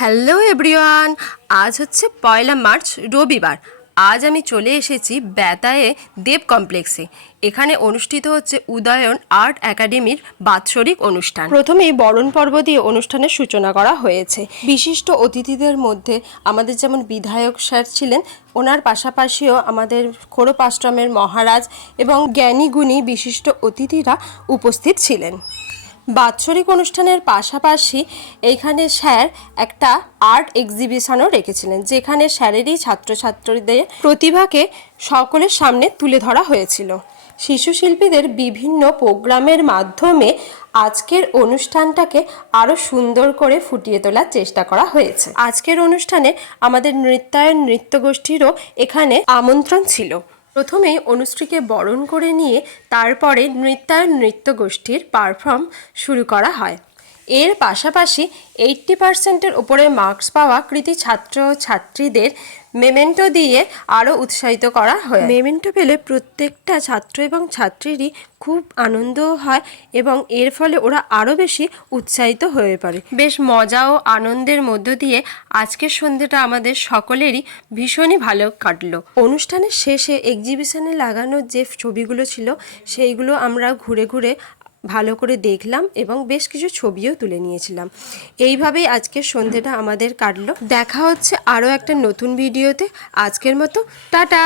Hello everyone, আজ হচ্ছে 1 March রবিবার। আজ আমি চলে এসেছি বেতায়ে দেব কমপ্লেক্সে। এখানে অনুষ্ঠিত হচ্ছে উদয়ন আর্ট একাডেমির বাৎসরিক অনুষ্ঠান। প্রথমেই বরণ পর্ব দিয়ে অনুষ্ঠানের সূচনা করা হয়েছে। বিশিষ্ট অতিথিদের মধ্যে আমাদের যেমন বিধায়ক স্যার ছিলেন, ওনার পাশাপাশিও আমাদের খোরপ আশ্রমের মহারাজ এবং জ্ঞানী গুণী বিশিষ্ট অতিথিরা উপস্থিত ছিলেন। বাৎসরিক অনুষ্ঠানের পাশাপাশি এইখানে স্যার একটা আর্ট এক্সিবিশনও রেখেছিলেন, যেখানে স্যারেরই ছাত্রছাত্রীদের প্রতিভাকে সকলের সামনে তুলে ধরা হয়েছিল। শিশু শিল্পীদের বিভিন্ন প্রোগ্রামের মাধ্যমে আজকের অনুষ্ঠানটাকে আরও সুন্দর করে ফুটিয়ে তোলার চেষ্টা করা হয়েছে। আজকের অনুষ্ঠানে আমাদের নৃত্যায়ন নৃত্যগোষ্ঠীরও এখানে আমন্ত্রণ ছিল। প্রথমেই অনুশ্রীকে বরণ করে নিয়ে তারপরে নৃত্যায়ন নৃত্যগোষ্ঠীর পারফর্ম শুরু করা হয়। এর পাশাপাশি 80%-এর ওপরে মার্কস পাওয়া কৃতি ছাত্র ছাত্রীদের মেমেন্টো দিয়ে আরও উৎসাহিত করা হয়। মেমেন্টো পেলে প্রত্যেকটা ছাত্র এবং ছাত্রীরই খুব আনন্দও হয় এবং এর ফলে ওরা আরও বেশি উৎসাহিত হয়ে পড়ে। বেশ মজা ও আনন্দের মধ্য দিয়ে আজকের সন্ধ্যেটা আমাদের সকলেরই ভীষণই ভালো কাটলো। অনুষ্ঠানের শেষে এক্সিবিশনে লাগানো যে ছবিগুলো ছিল সেইগুলো আমরা ঘুরে ঘুরে ভালো করে দেখলাম এবং বেশ কিছু ছবিও তুলে নিয়েছিলাম। এইভাবেই আজকের সন্ধ্যেটা আমাদের কাটলো। দেখা হচ্ছে আরও একটা নতুন ভিডিওতে। আজকের মতো টাটা।